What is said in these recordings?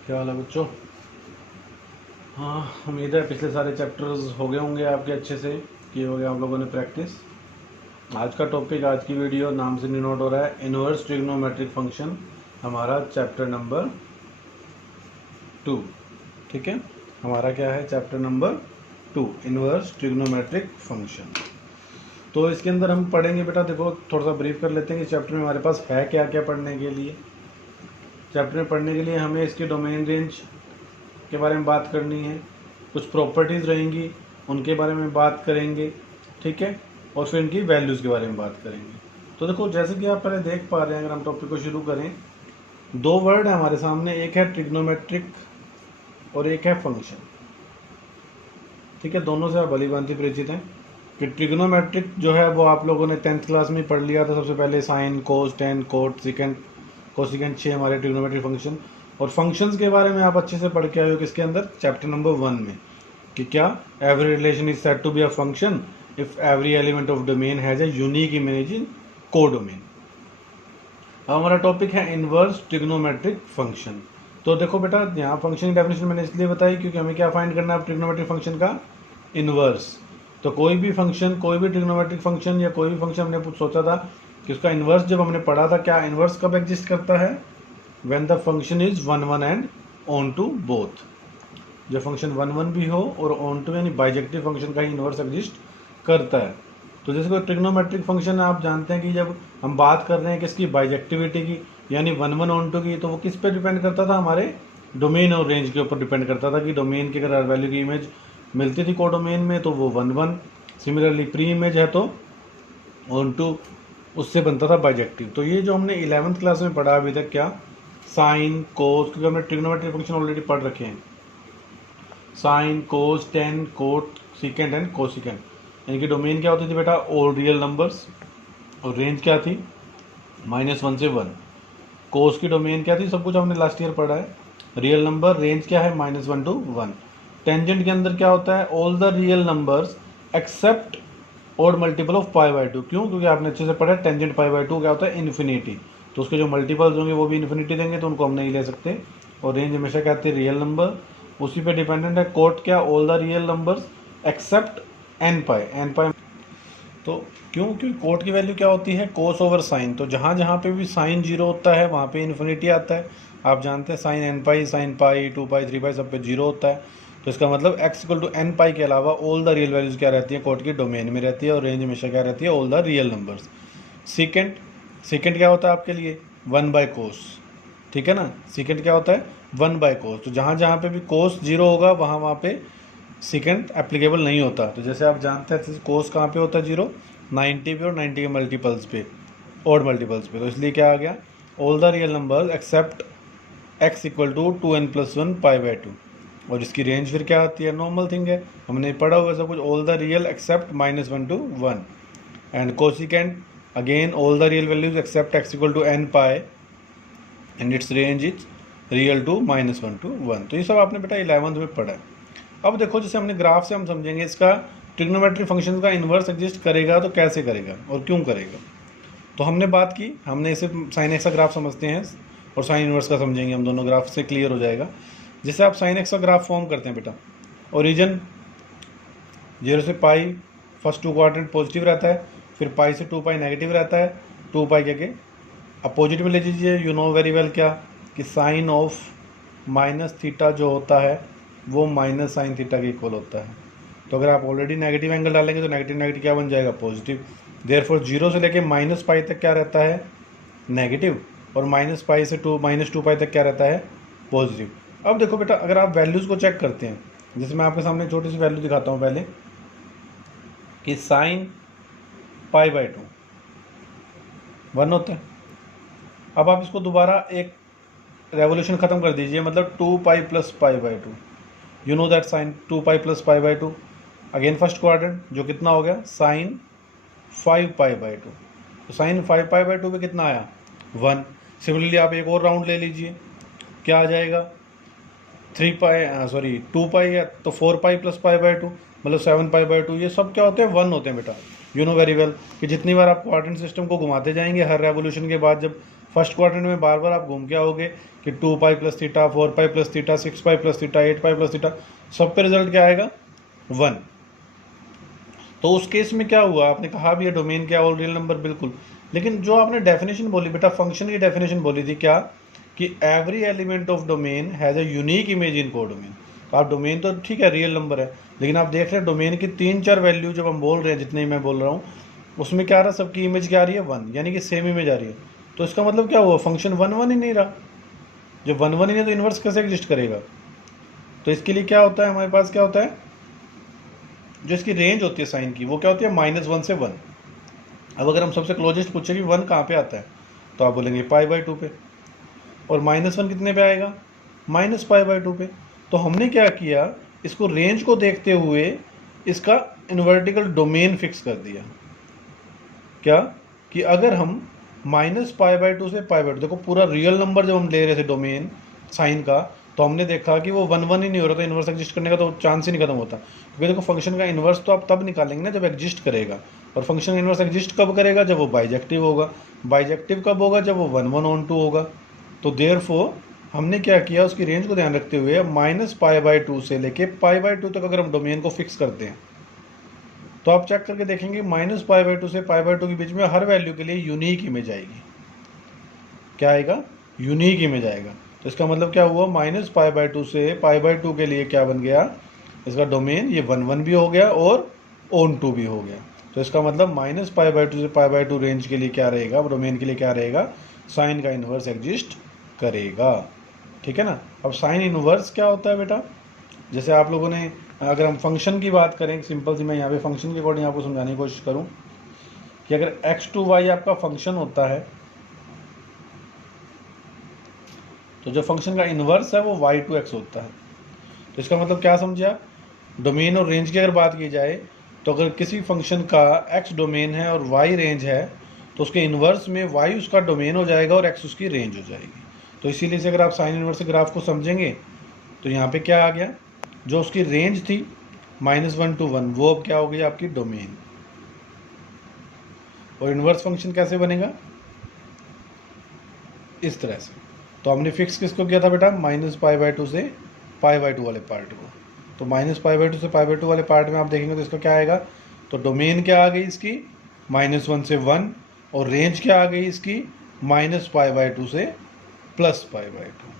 क्या हाल है बच्चों। हाँ, उम्मीद है पिछले सारे चैप्टर्स हो गए होंगे आपके, अच्छे से किए होंगे आप लोगों ने प्रैक्टिस। आज का टॉपिक, आज की वीडियो नाम से डिनोट हो रहा है इनवर्स ट्रिग्नोमेट्रिक फंक्शन, हमारा चैप्टर नंबर 2। ठीक है, हमारा क्या है, chapter number 2, inverse trigonometric function. तो इसके अंदर हम पढ़ेंगे बेटा, देखो थोड़ा सा ब्रीफ कर लेते हैं कि चैप्टर में हमारे पास है क्या क्या पढ़ने के लिए। चैप्टर में पढ़ने के लिए हमें इसकी डोमेन रेंज के बारे में बात करनी है, कुछ प्रॉपर्टीज़ रहेंगी उनके बारे में बात करेंगे, ठीक है, और फिर इनकी वैल्यूज़ के बारे में बात करेंगे। तो देखो जैसे कि आप पहले देख पा रहे हैं, अगर हम टॉपिक को शुरू करें, दो वर्ड है हमारे सामने, एक है ट्रिग्नोमेट्रिक और एक है फंक्शन। ठीक है, दोनों से आप भली भांति परिचित हैं कि ट्रिग्नोमेट्रिक जो है वो आप लोगों ने 10th क्लास में पढ़ लिया था सबसे पहले, sign, cos, tan, cot, second, cosecant, 6 हमारे ट्रिग्नोमेट्रिक फंक्शन। और फंक्शंस के बारे में आप अच्छे से पढ़ के आए हो किसके अंदर, चैप्टर नंबर 1 में, कि क्या every relation is said to be a function if every element of domain has a unique image in codomain. अब हमारा टॉपिक है इनवर्स ट्रिग्नोमेट्रिक फंक्शन। तो देखो बेटा, यहाँ फंक्शन की डेफिनेशन मैंने इसलिए बताई क्योंकि हमें क्या फाइंड करना है ट्रिग्नोमेट्रिक फंक्शन का, इनवर्स। तो कोई भी फंक्शन, कोई भी ट्रिग्नोमेट्रिक फंक्शन या कोई भी फंक्शन हमने सोचा था कि उसका इनवर्स, जब हमने पढ़ा था, क्या इनवर्स कब एग्जिस्ट करता है, when the function is 1 1 and on to both। जब फंक्शन 1 1 भी हो और on to यानी बाइजेक्टिव फंक्शन का ही इनवर्स एग्जिस्ट करता है। तो जैसे कोई ट्रिग्नोमेट्रिक फंक्शन है, आप जानते हैं कि जब हम बात कर रहे हैं किसकी, बाइजेक्टिविटी की, यानी 1 1 on to की, तो वो किस पे डिपेंड करता था, हमारे डोमेन और रेंज के ऊपर डिपेंड करता था कि डोमेन की अगर वैल्यू की इमेज मिलती थी कोडोमेन में तो वो 1 1, सिमिलरली प्री इमेज है तो ऑन टू उससे बनता था बाइजेक्टिव। तो ये जो हमने 11th क्लास में पढ़ा अभी तक, क्या साइन, कोस, क्योंकि हमने ट्रिग्नोमेट्रिक फंक्शन ऑलरेडी पढ़ रखे हैं, sine, cos, tan, cot, secant and cosecant. इनकी डोमेन क्या होती थी बेटा, ऑल रियल नंबर्स, और रेंज क्या थी, -1 से 1। कोस की डोमेन क्या थी, सब कुछ हमने लास्ट ईयर पढ़ा है, रियल नंबर, रेंज क्या है, -1 to 1। टेंजेंट के अंदर क्या होता है, all the real numbers except odd multiple of π/2। क्यों, क्योंकि आपने अच्छे से पढ़ा है टेंजेंट π/2 क्या होता है, इन्फिनिटी। तो उसके जो मल्टीपल्स होंगे वो भी इन्फिनिटी देंगे, तो उनको हम नहीं ले सकते। और रेंज हमेशा क्या आती है, रियल नंबर, उसी पे डिपेंडेंट है। कोट क्या, all the real numbers accept n π। तो क्यों, क्योंकि कोट की वैल्यू क्या होती है, कोस ओवर साइन। तो जहाँ जहाँ पे भी साइन 0 होता है वहाँ पे इन्फिनिटी आता है। आप जानते हैं साइन nπ, साइन पाई, 2π, 3π सब पे 0 होता है। तो इसका मतलब x = nπ के अलावा ऑल द रियल वैल्यूज़ क्या रहती है, कोट की डोमेन में रहती है, और रेंज हमेशा क्या रहती है, ऑल द रियल नंबर्स। सीकेंड, सीकेंड क्या होता है आपके लिए, 1/cos। ठीक है ना, सीकेंड क्या होता है, 1/cos। तो जहाँ जहाँ पे भी कोस 0 होगा वहाँ वहाँ पे सीकेंड एप्लीकेबल नहीं होता। तो जैसे आप जानते हैं कोस कहाँ पे होता है 0, 90 पे और 90 के मल्टीपल्स पे, ऑड मल्टीपल्स पे। तो इसलिए क्या आ गया, all the real numbers accept x = 2n+1 π/2। और इसकी रेंज फिर क्या आती है, नॉर्मल थिंग है, हमने पढ़ा हुआ सब कुछ, all the real except -1 to 1। And cosecant again all the real values except x = nπ and its range is real to -1 to 1। तो ये सब आपने बेटा 11th में पढ़ा है। अब देखो, जैसे हमने ग्राफ से हम समझेंगे इसका, ट्रिग्नोमेट्रिक फंक्शन का इन्वर्स एग्जिस्ट करेगा तो कैसे करेगा और क्यों करेगा। तो हमने बात की, हमने इसे साइन एक्स का ग्राफ समझते हैं और साइन इन्वर्स का समझेंगे हम, दोनों ग्राफ से क्लियर हो जाएगा। जैसे आप साइन एक्स का ग्राफ फॉर्म करते हैं बेटा, ओरिजिन 0 से π, फर्स्ट 2 क्वाड्रेंट पॉजिटिव रहता है, फिर π से 2π नेगेटिव रहता है, 2π के अपोजिट में ले लीजिए। यू नो वेरी वेल क्या, कि साइन ऑफ -θ जो होता है वो -sin θ के इक्वल होता है। तो अगर आप ऑलरेडी नेगेटिव एंगल डालेंगे तो नेगेटिव नेगेटिव क्या बन जाएगा, पॉजिटिव। देयरफॉर 0 से लेके -π तक क्या रहता है, नेगेटिव, और -π से -2π तक क्या रहता है, पॉजिटिव। अब देखो बेटा, अगर आप वैल्यूज़ को चेक करते हैं, जैसे मैं आपके सामने छोटी सी वैल्यू दिखाता हूँ पहले, कि साइन π/2 1 होता है। अब आप इसको दोबारा एक रेवोल्यूशन ख़त्म कर दीजिए, मतलब 2π + π/2। You know that sine 2π + π/2, again first quadrant, जो कितना हो गया, साइन 5π/2। तो साइन 5π/2 पे कितना आया, 1। सिमिलरली आप एक और राउंड ले लीजिए, क्या आ जाएगा, 2π है तो 4π + π/2, मतलब 7π/2। ये सब क्या होते हैं, 1 होते हैं बेटा। यू नो वेरी वेल कि जितनी बार आप क्वाड्रेंट सिस्टम को घुमाते जाएंगे, हर रेवोल्यूशन के बाद जब फर्स्ट क्वाड्रेंट में बार बार आप घूम के आओगे कि 2 pi plus theta, 4 pi plus theta, 6 pi plus theta, 8 pi plus theta, सब पे रिजल्ट क्या आएगा 1। तो उस केस में क्या हुआ, आपने कहा भी है डोमेन क्या और रियल नंबर, बिल्कुल। लेकिन जो आपने डेफिनेशन बोली बेटा, फंक्शन की डेफिनेशन बोली थी क्या, कि every element of domain has a unique image in codomain. तो आप डोमेन तो ठीक है रियल नंबर है, लेकिन आप देख रहे हैं डोमेन की 3-4 वैल्यू जब हम बोल रहे हैं, जितने मैं बोल रहा हूँ उसमें क्या आ रहा है, सबकी इमेज क्या आ रही है 1, यानी कि सेम इमेज आ रही है। तो इसका मतलब क्या हुआ, फंक्शन 1 1 ही नहीं रहा। जब 1 1 ही नहीं तो इन्वर्स कैसे एग्जिस्ट करेगा। तो इसके लिए क्या होता है, हमारे पास क्या होता है, जो इसकी रेंज होती है साइन की, वो क्या होती है -1 से 1। अब अगर हम सबसे क्लोजेस्ट पूछे कि 1 कहाँ पे आता है, तो आप बोलेंगे π/2 पे, और -1 कितने पे आएगा, -π/2 पे। तो हमने क्या किया, इसको रेंज को देखते हुए इसका इन्वर्टिकल डोमेन फिक्स कर दिया। क्या कि अगर हम -π/2 से π/2, देखो पूरा रियल नंबर जब हम ले रहे थे डोमेन साइन का, तो हमने देखा कि वो 1 1 ही नहीं हो रहा था, इन्वर्स एग्जिस्ट करने का तो चांस ही नहीं खत्म होता। क्योंकि देखो फंक्शन का इन्वर्स तो आप तब निकालेंगे ना जब एग्जिस्ट करेगा, और फंक्शन इन्वर्स एग्जिस्ट कब करेगा, जब वो बाइजेक्टिव होगा। बाइजेक्टिव कब होगा, जब वो 1 1 ऑन 2 होगा। तो देयरफॉर हमने क्या किया, उसकी रेंज को ध्यान रखते हुए -π/2 से लेके π/2 तक अगर हम डोमेन को फिक्स करते हैं, तो आप चेक करके देखेंगे -π/2 से π/2 के बीच में हर वैल्यू के लिए यूनिक इमेज आएगी। क्या आएगा, यूनिक इमेज आएगा। तो इसका मतलब क्या हुआ, -π/2 से π/2 के लिए क्या बन गया, इसका डोमेन ये 1 1 भी हो गया और ऑन 2 भी हो गया। तो इसका मतलब -π/2 से π/2 रेंज के लिए क्या रहेगा, डोमेन के लिए क्या रहेगा, साइन का इन्वर्स एग्जिस्ट करेगा। ठीक है ना। अब साइन इन्वर्स क्या होता है बेटा, जैसे आप लोगों ने, अगर हम फंक्शन की बात करें सिंपल सी, मैं यहाँ पे फंक्शन के अकॉर्डिंग आपको समझाने की कोशिश करूँ कि अगर x to y आपका फंक्शन होता है, तो जो फंक्शन का इन्वर्स है वो y to x होता है। तो इसका मतलब क्या समझे आप, डोमेन और रेंज की अगर बात की जाए, तो अगर किसी फंक्शन का x डोमेन है और y रेंज है, तो उसके इन्वर्स में y उसका डोमेन हो जाएगा और x उसकी रेंज हो जाएगी। तो इसीलिए से अगर आप साइन इन्वर्स ग्राफ को समझेंगे, तो यहाँ पे क्या आ गया, जो उसकी रेंज थी -1 to 1, वो अब क्या हो गई आपकी डोमेन। और इन्वर्स फंक्शन कैसे बनेगा, इस तरह से। तो हमने फिक्स किसको किया था बेटा, -π/2 से π/2 वाले पार्ट को। तो -π/2 से π/2 वाले पार्ट में आप देखेंगे तो इसका क्या आएगा, तो डोमेन क्या आ गई इसकी -1 से 1, और रेंज क्या आ गई इसकी -π/2 से +π/2।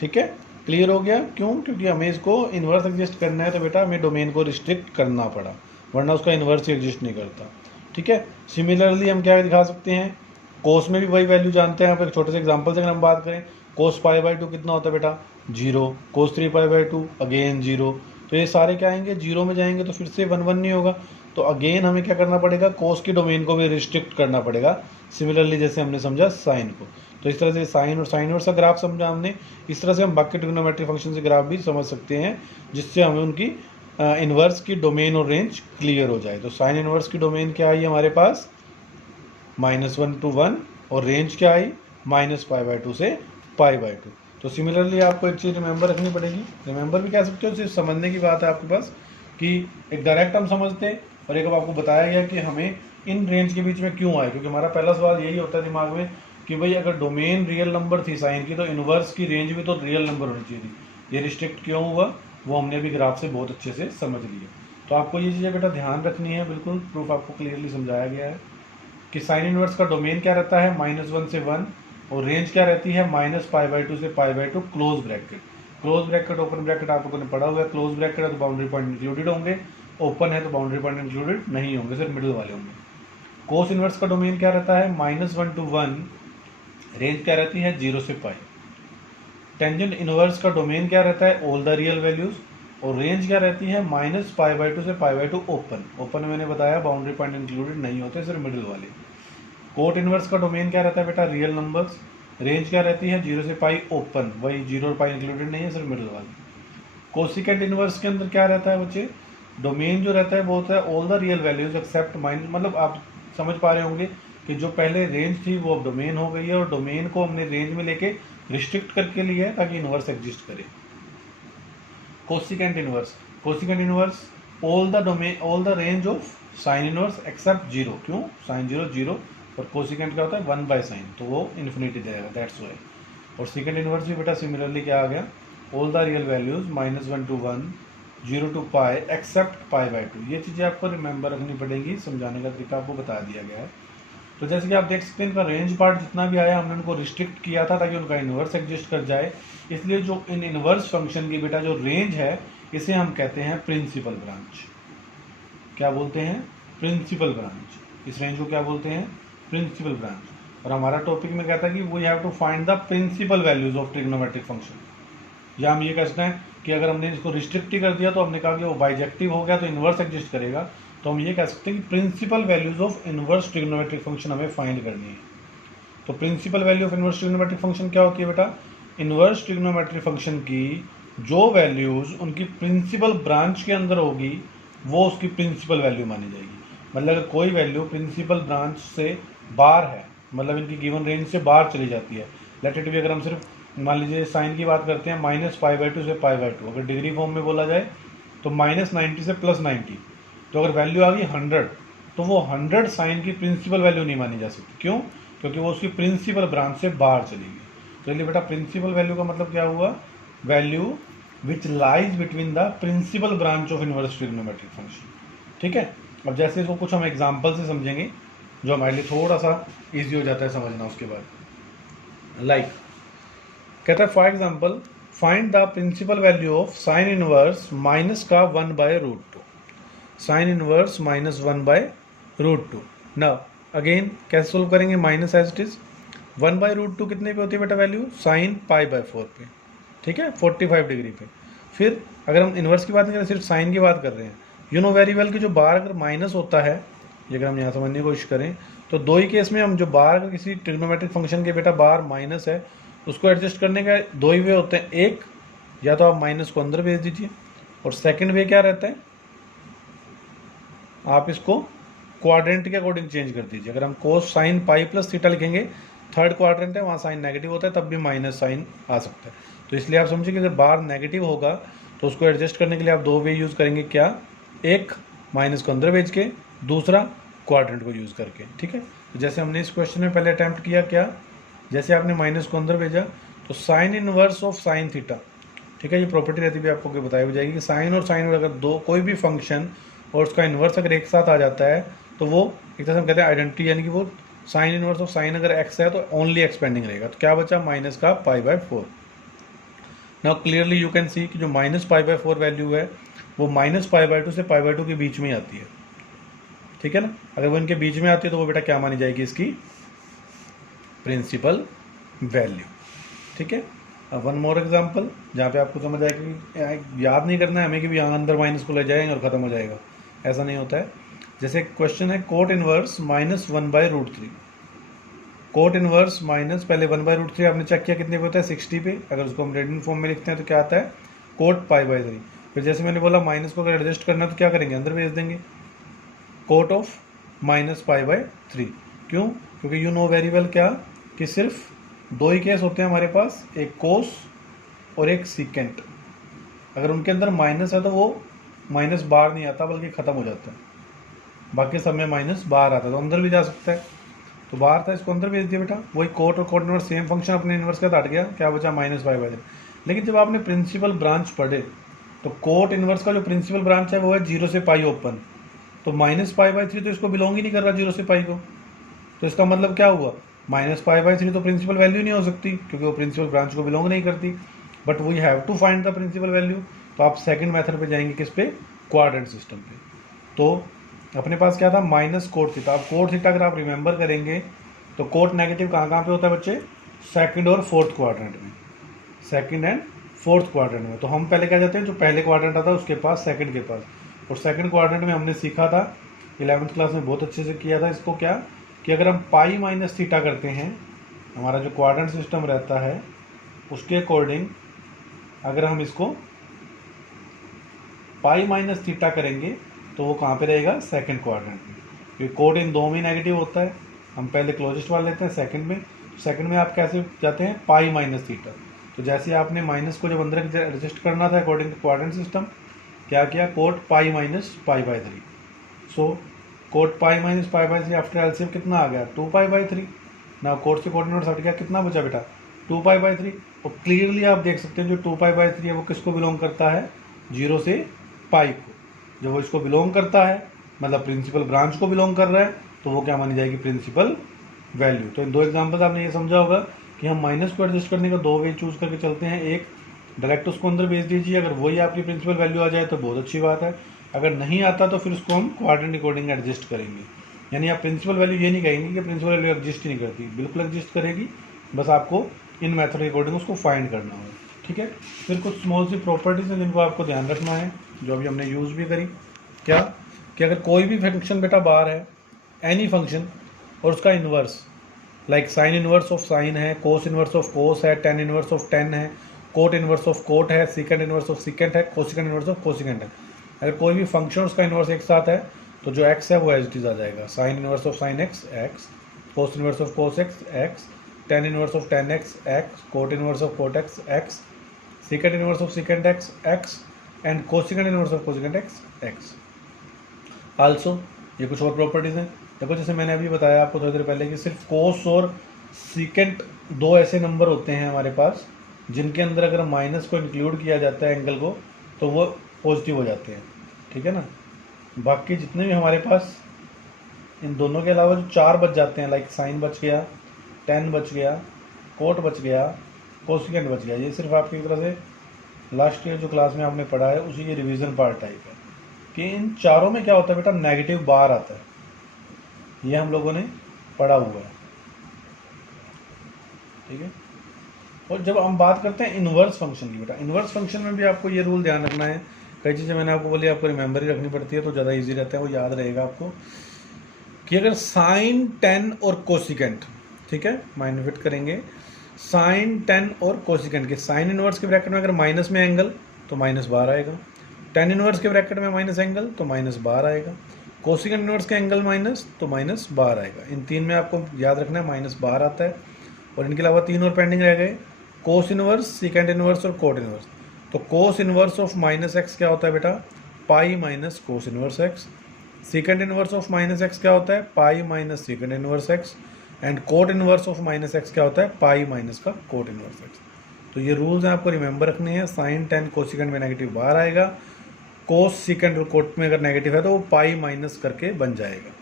ठीक है, क्लियर हो गया। क्यों, क्योंकि हमें इसको इन्वर्स एग्जिस्ट करना है, तो बेटा हमें डोमेन को रिस्ट्रिक्ट करना पड़ा, वरना उसका इन्वर्स ही एग्जिस्ट नहीं करता। ठीक है। सिमिलरली हम क्या दिखा सकते हैं, कोस में भी वही वैल्यू जानते हैं। आप एक छोटे से एग्जांपल से अगर हम बात करें, कोस π/2 कितना होता है बेटा 0, कोस 3π/2 अगेन 0। तो ये सारे क्या आएंगे, 0 में जाएंगे, तो फिर से 1 1 नहीं होगा। तो अगेन हमें क्या करना पड़ेगा, कोस की डोमेन को भी रिस्ट्रिक्ट करना पड़ेगा, सिमिलरली जैसे हमने समझा साइन को। तो इस तरह से साइन और साइन इनवर्स का ग्राफ समझा हमने। इस तरह से हम बाकी ट्रिग्नोमेट्रिक फंक्शन के ग्राफ भी समझ सकते हैं, जिससे हमें उनकी इन्वर्स की डोमेन और रेंज क्लियर हो जाए। तो साइन इन्वर्स की डोमेन क्या आई हमारे पास, -1 to 1, और रेंज क्या आई -π/2 से π/2। तो सिमिलरली आपको एक चीज़ रिमेंबर रखनी पड़ेगी, रिमेंबर भी कह सकते हो, सिर्फ समझने की बात है आपके पास, कि एक डायरेक्ट हम समझते हैं और एक अब आपको बताया गया कि हमें इन रेंज के बीच में क्यों आए। क्योंकि हमारा पहला सवाल यही होता है दिमाग में कि भाई अगर डोमेन रियल नंबर थी साइन की, तो इन्वर्स की रेंज भी तो रियल नंबर होनी चाहिए थी। ये रिस्ट्रिक्ट क्यों हुआ, वो हमने भी ग्राफ से बहुत अच्छे से समझ लिया। तो आपको ये चीज़ें बेटा ध्यान रखनी है, बिल्कुल प्रूफ आपको क्लियरली समझाया गया है कि साइन इनवर्स का डोमेन क्या रहता है -1 से 1, और रेंज क्या रहती है -π/2 से π/2, क्लोज ब्रैकेट ओपन ब्रैकेट आप लोगों ने पढ़ा हुआ है। क्लोज ब्रैकेट है तो बाउंड्री पॉइंट इंक्लूडेड होंगे, ओपन है तो बाउंड्री पॉइंट इंक्लूडेड नहीं होंगे, सिर्फ मिडिल वाले होंगे। कोस इनवर्स का डोमेन क्या रहता है -1 to 1, रेंज क्या रहती है 0 से π। टेंजेंट इनवर्स का डोमेन क्या रहता है ऑल द रियल वैल्यूज, और रेंज क्या रहती है -π/2 से π/2, ओपन मैंने बताया बाउंड्री पॉइंट इंक्लूडेड नहीं होते, सिर्फ मिडिल वाले। कोट इनवर्स का डोमेन क्या रहता है बेटा रियल नंबर्स, रेंज क्या रहती है 0 से π, ओपन, वही 0 और π इंक्लूडेड नहीं है, सिर्फ मिडिल वाले। कोसिकेंट इनवर्स के अंदर क्या रहता है बच्चे, डोमेन जो रहता है वो होता है all the real values accept minus, मतलब आप समझ पा रहे होंगे कि जो पहले रेंज थी वो अब डोमेन हो गई है, और डोमेन को हमने रेंज में लेके रिस्ट्रिक्ट करके लिया है ताकि इनवर्स एग्जिस्ट करे। Cosecant inverse all the range of sine inverse except 0। क्यों, साइन 0 0, और कोसिकेंट क्या होता है 1/sin, तो वो इन्फिनिटी देगा, दैट्स वाई। और सेकेंड इनवर्स भी बेटा सिमिलरली क्या आ गया, all the real values -1 to 1, 0 to pi except π/2। ये चीज़ें आपको रिमेंबर रखनी पड़ेंगी, समझाने का तरीका आपको बता दिया गया है। तो जैसे कि आप देख सकते हैं इनका रेंज पार्ट जितना भी आया हमने उनको रिस्ट्रिक्ट किया था ताकि उनका इन्वर्स एग्जिस्ट कर जाए, इसलिए जो इन इन्वर्स फंक्शन की बेटा जो रेंज है इसे हम कहते हैं प्रिंसिपल ब्रांच। क्या बोलते हैं? Principal branch. इस रेंज को क्या बोलते हैं? Principal branch. और हमारा टॉपिक में कहता है कि we have to find the principal values of trigonometric function. या हम ये कहते हैं कि अगर हमने इसको रिस्ट्रिक्ट ही कर दिया तो हमने कहा कि वो बाइजेक्टिव हो गया तो इन्वर्स एग्जिस्ट करेगा, तो हम ये कह सकते हैं कि principal values of inverse trigonometric function हमें फाइंड करनी है। तो principal value of inverse trigonometric function क्या होती है बेटा? इन्वर्स ट्रिग्नोमेट्रिक फंक्शन की जो वैल्यूज उनकी प्रिंसिपल ब्रांच के अंदर होगी वो उसकी प्रिंसिपल वैल्यू मानी जाएगी। मतलब अगर कोई वैल्यू प्रिंसिपल ब्रांच से बाहर है, मतलब इनकी गिवन रेंज से बाहर चली जाती है, लेट इट बी, अगर हम सिर्फ मान लीजिए साइन की बात करते हैं -π/2 से π/2, अगर डिग्री फॉर्म में बोला जाए तो -90 से +90, तो अगर वैल्यू आ गई 100 तो वो 100 साइन की प्रिंसिपल वैल्यू नहीं मानी जा सकती। क्यों? क्योंकि वो उसकी प्रिंसिपल ब्रांच से बाहर चली गई। चलिए बेटा, प्रिंसिपल वैल्यू का मतलब क्या हुआ? Value which lies between the principal branch of inverse trigonometric function. ठीक है, अब जैसे इसको कुछ हम एग्जाम्पल से समझेंगे जो हमारे लिए थोड़ा सा ईजी हो जाता है समझना। उसके बाद लाइक कहता है for example find the principal value of sine inverse minus का 1/√2, साइन इनवर्स -1/√2। नाउ अगेन कैसे सोल्व करेंगे? माइनस एज इट इज 1/√2 कितने पे होती है बेटा वैल्यू? साइन π/4 पे, ठीक है, 45 डिग्री पे। फिर अगर हम इन्वर्स की बात नहीं कर रहे, सिर्फ साइन की बात कर रहे हैं, यू नो वेरी वेल कि जो बार अगर माइनस होता है, ये अगर हम यहाँ समझने की कोशिश करें तो दो ही केस में हम जो बार अगर किसी ट्रिग्नोमेट्रिक फंक्शन के बेटा बार माइनस है उसको एडजस्ट करने का दो ही वे होते हैं। एक, या तो आप माइनस को अंदर भेज दीजिए, और सेकंड वे क्या रहता है, आप इसको क्वाड्रेंट के अकॉर्डिंग चेंज कर दीजिए। अगर हम कोस साइन पाई प्लस थीटा लिखेंगे, थर्ड क्वाड्रेंट है, वहाँ साइन नेगेटिव होता है, तब भी माइनस साइन आ सकता है। तो इसलिए आप समझिए कि अगर बार नेगेटिव होगा तो उसको एडजस्ट करने के लिए आप दो वे यूज़ करेंगे। क्या? एक माइनस को अंदर भेज के, दूसरा क्वाड्रेंट को यूज़ करके। ठीक है, तो जैसे हमने इस क्वेश्चन में पहले अटैम्प्ट किया, क्या? जैसे आपने माइनस को अंदर भेजा तो sign inverse of sine theta, ठीक है, ये प्रॉपर्टी रहती भी आपको बताई हो जाएगी कि साइन और साइन अगर दो कोई भी फंक्शन और उसका इन्वर्स अगर एक साथ आ जाता है तो वो एक तरह से हम कहते हैं आइडेंटिटी, यानी कि वो साइन इनवर्स ऑफ साइन अगर एक्स है तो ओनली एक्सपेंडिंग रहेगा। तो क्या बचा? माइनस का π/4। Now clearly you can see कि जो -π/4 वैल्यू है वो -π/2 से π/2 के बीच में ही आती है। ठीक है ना, अगर वो इनके बीच में आती है तो वो बेटा क्या मानी जाएगी? इसकी प्रिंसिपल वैल्यू। ठीक है, अब वन मोर एग्जांपल जहाँ पे आपको समझ आएगा कि याद नहीं करना है हमें कि भी यहाँ अंदर माइनस को ले जाएंगे और ख़त्म हो जाएगा, ऐसा नहीं होता है। जैसे क्वेश्चन है cot inverse -1/√3, cot inverse minus पहले 1/√3 आपने चेक किया कितने पे होता है? 60 पे। अगर उसको हम रेडियन फॉर्म में लिखते हैं तो क्या आता है? कोट π/3। फिर जैसे मैंने बोला माइनस को अगर एडजस्ट करना है तो क्या करेंगे? अंदर भेज देंगे, कोट ऑफ -π/3। क्यों? क्योंकि यू नो वेरी वेल क्या कि सिर्फ दो ही केस होते हैं हमारे पास, एक कोस और एक सीकेंट। अगर उनके अंदर माइनस है तो वो माइनस बाहर नहीं आता बल्कि ख़त्म हो जाता है, बाकी सब में माइनस बाहर आता है, तो अंदर भी जा सकता है। तो बाहर था, इसको अंदर भेज दिया बेटा, वही कोट और कोट इनवर्स सेम फंक्शन अपने इनवर्स का हट गया, क्या बचा? -π/3। लेकिन जब आपने प्रिंसिपल ब्रांच पढ़े तो कोट इनवर्स का जो प्रिंसिपल ब्रांच है वो है 0 से पाई ओपन, तो -π/3 तो इसको बिलोंग ही नहीं कर रहा 0 से पाई को। तो इसका मतलब क्या हुआ? -π/3 तो प्रिंसिपल वैल्यू नहीं हो सकती क्योंकि वो प्रिंसिपल ब्रांच को बिलोंग नहीं करती। But we have to find the principal value, तो आप सेकंड मेथड पे जाएंगे, किस पे? क्वाड्रेंट सिस्टम पे। तो अपने पास क्या था? Minus cot theta. अब कोट थीटा अगर आप रिमेंबर करेंगे तो कोट नेगेटिव कहाँ कहाँ पे होता है बच्चे? सेकंड और फोर्थ क्वाड्रेंट में, सेकंड एंड फोर्थ क्वाड्रेंट में। तो हम पहले क्या जाते हैं, जो पहले क्वाड्रेंट आता है उसके पास, सेकंड के पास। और सेकंड क्वाड्रेंट में हमने सीखा था 11th क्लास में, बहुत अच्छे से किया था इसको, क्या कि अगर हम पाई माइनस थीटा करते हैं, हमारा जो क्वाड्रेंट सिस्टम रहता है उसके अकॉर्डिंग अगर हम इसको पाई माइनस थीटा करेंगे तो वो कहाँ पे रहेगा? सेकंड क्वाड्रेंट में, क्योंकि कोड इन दो में नेगेटिव होता है। हम पहले क्लोजेस्ट वाला लेते हैं सेकंड में, सेकंड में आप कैसे जाते हैं? Pi minus theta. तो जैसे आपने माइनस को जब अंदर एडजस्ट करना था अकॉर्डिंग टू क्वाड्रेंट सिस्टम, क्या किया? Cot pi minus π/3। So cot pi minus pi by 3 after LCM कितना आ गया 2 पाई बाई 3। ना कोट से कोट इनवर्स हट गया, कितना बचा बेटा 2 पाई बाई 3। और क्लियरली आप देख सकते हैं जो 2 पाई बाई 3 है वो किसको बिलोंग करता है 0 से पाई को। जब वो इसको बिलोंग करता है मतलब प्रिंसिपल ब्रांच को बिलोंग कर रहा है तो वो क्या मानी जाएगी प्रिंसिपल वैल्यू। तो इन दो एग्जाम्पल्स आपने ये समझा होगा कि हम माइनस को एडजस्ट करने का दो वे चूज करके चलते हैं। एक डायरेक्ट उसको अंदर भेज दीजिए, अगर वही आपकी प्रिंसिपल वैल्यू आ जाए तो बहुत अच्छी बात है, अगर नहीं आता तो फिर उसको हम क्वाड्रेंट अकॉर्डिंग एडजस्ट करेंगे। यानी आप प्रिंसिपल वैल्यू ये नहीं कहेंगे कि प्रिंसिपल वैल्यू एग्जिस्ट ही नहीं करती, बिल्कुल एग्जिस्ट करेगी, बस आपको इन मेथड के अकॉर्डिंग उसको फाइंड करना होगा। ठीक है, फिर कुछ स्मॉल सी प्रॉपर्टीज हैं जिनको आपको ध्यान रखना है जो अभी हमने यूज़ भी करी। क्या कि अगर कोई भी फंक्शन बेटा बाहर है एनी फंक्शन और उसका inverse like sign inverse of sign है, कोस इन्वर्स ऑफ कोस है, टेन इन्वर्स ऑफ टेन है, कोट इन्वर्स ऑफ कोट है, सीकेंड इन्वर्स ऑफ सीकेंट है, कोसिकेंड इन्वर्स ऑफ कोसिकेंट है। अगर कोई भी फंक्शन उसका इन्वर्स एक साथ है तो जो एक्स है वो एज इट इज आ जाएगा। Sine inverse of sine x x, cos inverse of cos x x, tan inverse of tan x x, cot inverse of cot x x, secant inverse of secant x x and cosecant inverse of cosecant x x. Also ये कुछ और properties हैं। देखो जैसे मैंने अभी बताया आपको थोड़ी देर पहले कि सिर्फ कोस और सीकेंट दो ऐसे नंबर होते हैं हमारे पास जिनके अंदर अगर माइनस को इंक्लूड किया जाता है एंगल को तो वो पॉजिटिव हो जाते हैं। ठीक है ना, बाकी जितने भी हमारे पास इन दोनों के अलावा जो चार बच जाते हैं लाइक साइन बच गया, टेन बच गया, कोट बच गया, कोसिकेंट बच गया, ये सिर्फ आपकी तरह से लास्ट ईयर जो क्लास में आपने पढ़ा है उसी के रिवीजन पार्ट टाइप है कि इन चारों में क्या होता है बेटा नेगेटिव बार आता है, ये हम लोगों ने पढ़ा हुआ है। ठीक है, और जब हम बात करते हैं इन्वर्स फंक्शन की बेटा, इन्वर्स फंक्शन में भी आपको ये रूल ध्यान रखना है। कई चीज़ें मैंने आपको बोली आपको रिमेंबर ही रखनी पड़ती है तो ज़्यादा इजी रहता है, वो याद रहेगा आपको कि अगर साइन टेन और कोसिकेंट, ठीक है माइंड फिट करेंगे, साइन टेन और कोसिकेंट के साइन इनवर्स के ब्रैकेट में अगर माइनस में एंगल तो माइनस बार आएगा, टेन इनवर्स के ब्रैकेट में माइनस एंगल तो माइनस बार आएगा, कोसिकेंट इनवर्स के एंगल माइनस तो माइनस बार आएगा। इन तीन में आपको याद रखना है माइनस बार आता है। और इनके अलावा तीन और पेंडिंग रह गए, कोस इनवर्स, सीकेंट इनवर्स और कोट इनवर्स। तो कोस इनवर्स ऑफ माइनस एक्स क्या होता है बेटा pi minus cos inverse x, secant inverse of minus x क्या होता है पाई minus secant inverse x and cot inverse of minus x क्या होता है पाई माइनस का कोट इनवर्स एक्स। तो ये रूल्स हैं आपको रिमेंबर रखने हैं। साइन टेन कोसिकेंट में नेगेटिव बार आएगा, कोस सीकेंट और कोट में अगर नेगेटिव है तो वो पाई माइनस करके बन जाएगा।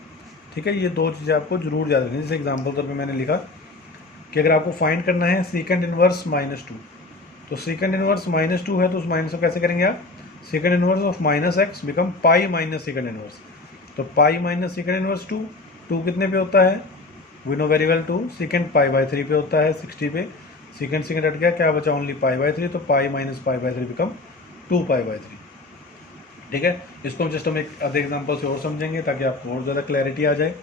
ठीक है, ये दो चीज़ें आपको जरूर याद रखनी। जैसे एग्जाम्पल तौर पर मैंने लिखा कि अगर आपको फाइंड करना है सीकेंट इनवर्स माइनस टू, तो सीकेंट इनवर्स माइनस टू है तो उस माइनस को कैसे करेंगे आप, secant inverse of minus X become pi minus secant inverse. तो pi minus secant inverse two, two कितने पे होता है we know very well two, secant pi by three पे होता है 60 पे, सीकेंट सीकेंट हट गया क्या बचा ओनली पाई बाई थ्री, तो pi minus pi by three become 2 pi by three. ठीक है, इसको जस्ट हम एक आधे एग्जाम्पल से और समझेंगे ताकि आपको और ज़्यादा क्लैरिटी आ जाए।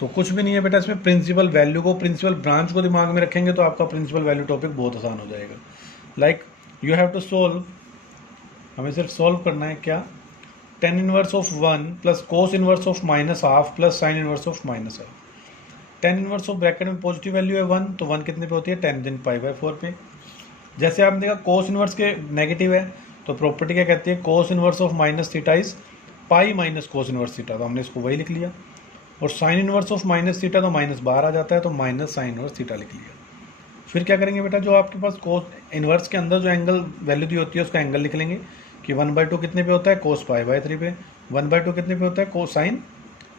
तो कुछ भी नहीं है बेटा इसमें, प्रिंसिपल वैल्यू को प्रिंसिपल ब्रांच को दिमाग में रखेंगे तो आपका प्रिंसिपल वैल्यू टॉपिक बहुत आसान हो जाएगा। Like you have to solve, हमें सिर्फ सोल्व करना है क्या, tan inverse of one plus cos inverse of minus half plus sine inverse of minus half. Tan inverse of bracket में पॉजिटिव वैल्यू है 1 तो 1 कितने पे होती है टेंजेंट पाई बाई 4 पे। जैसे आपने देखा कोस इनवर्स के नेगेटिव है तो प्रॉपर्टी क्या कहती है, कोस inverse of minus theta is pi minus cos inverse theta, तो हमने इसको वही लिख लिया। और sign inverse of minus theta तो माइनस बाहर आ जाता है तो माइनस साइन इनवर्स थीटा लिख लिया। फिर क्या करेंगे बेटा, जो आपके पास कोस इनवर्स के अंदर जो एंगल वैल्यू दी होती है उसका एंगल लिख लेंगे कि 1/2 कितने पे होता है कोस पाई बाई 3 पे, 1/2 कितने पे होता है कोस साइन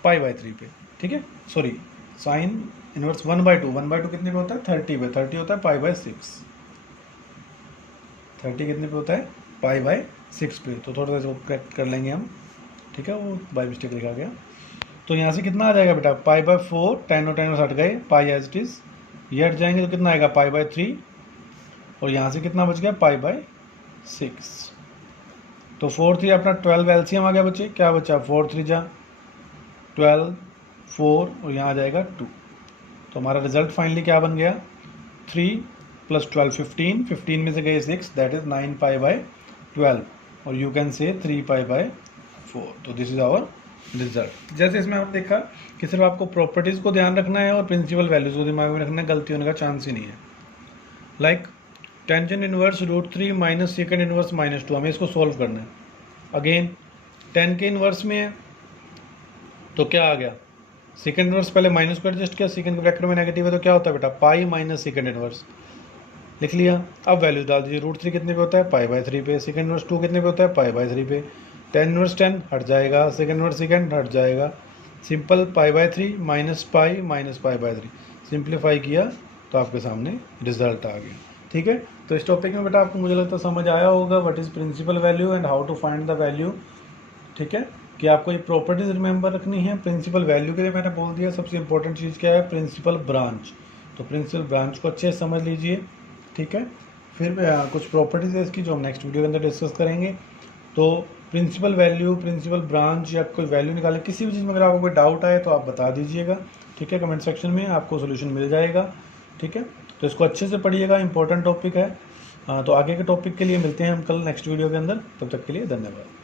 पाई बाई 3 पे। ठीक है, सॉरी साइन इनवर्स 1/2 कितने पे होता है 30 पे, 30 होता है पाई बाई 6, 30 कितने पे होता है पाई बाई 6 पे। तो थोड़ा सा करेक्ट कर लेंगे हम, ठीक है वो बाई मिस्टेक लिखा गया। तो यहाँ से कितना आ जाएगा बेटा पाई बाई 4, 10 और 10 हट गए, पाई एज इट इज, ये हट जाएंगे तो कितना आएगा पाई बाई 3 और यहाँ से कितना बच गया पाई बाई 6। तो 4 3 अपना 12 एलसीएम आ गया बच्चे, क्या बचा 4 3 जा 12, 4 और यहाँ आ जाएगा 2। तो हमारा रिजल्ट फाइनली क्या बन गया 3 + 12 15, 15 में से गए 6 दैट इज 9 पाई बाई 12 और you can say 3 pi by 4। तो दिस इज आवर रिजल्ट। जैसे इसमें आपने देखा कि सिर्फ आपको प्रॉपर्टीज़ को ध्यान रखना है और प्रिंसिपल वैल्यूज को दिमाग में रखना है, गलती होने का चांस ही नहीं है। Like tangent inverse √3 minus second inverse -2, हमें इसको सॉल्व करना है। अगेन 10 के इनवर्स में है तो क्या आ गया, सेकंड इनवर्स पहले माइनस को एडजस्ट किया, सेकंड के ब्रैकेट में नेगेटिव है तो क्या होता है बेटा, पाई माइनस सेकंड इनवर्स, लिख लिया। अब वैल्यू डाल दीजिए, √3 कितने पे होता है, पाई/3 पे, सेकंड इनवर्स 2 कितने पे होता है, पाई/3 पे, टेन इनवर्स 10 हट जाएगा, सेकंड इनवर्स सेकंड हट जाएगा, सिंपल पाई/3 माइनस पाई/3, सिंप्लीफाई किया तो आपके सामने रिजल्ट आ गया। ठीक है, तो इस टॉपिक में बेटा आपको मुझे लगता है समझ आया होगा what is principal value and how to find the value. ठीक है, कि आपको ये प्रॉपर्टीज रिमेंबर रखनी है। प्रिंसिपल वैल्यू के लिए मैंने बोल दिया, सबसे इंपॉर्टेंट चीज़ क्या है, प्रिंसिपल ब्रांच। तो प्रिंसिपल ब्रांच को अच्छे से समझ लीजिए। ठीक है, फिर कुछ प्रॉपर्टीज है इसकी जो हम नेक्स्ट वीडियो के अंदर डिस्कस करेंगे। तो प्रिंसिपल वैल्यू, प्रिंसिपल ब्रांच या कोई वैल्यू निकाले, किसी भी चीज़ में अगर आपको कोई डाउट आए तो आप बता दीजिएगा। ठीक है, कमेंट सेक्शन में आपको सोल्यूशन मिल जाएगा। ठीक है, तो इसको अच्छे से पढ़िएगा, इंपॉर्टेंट टॉपिक है। तो आगे के टॉपिक के लिए मिलते हैं हम कल नेक्स्ट वीडियो के अंदर, तब तक के लिए धन्यवाद।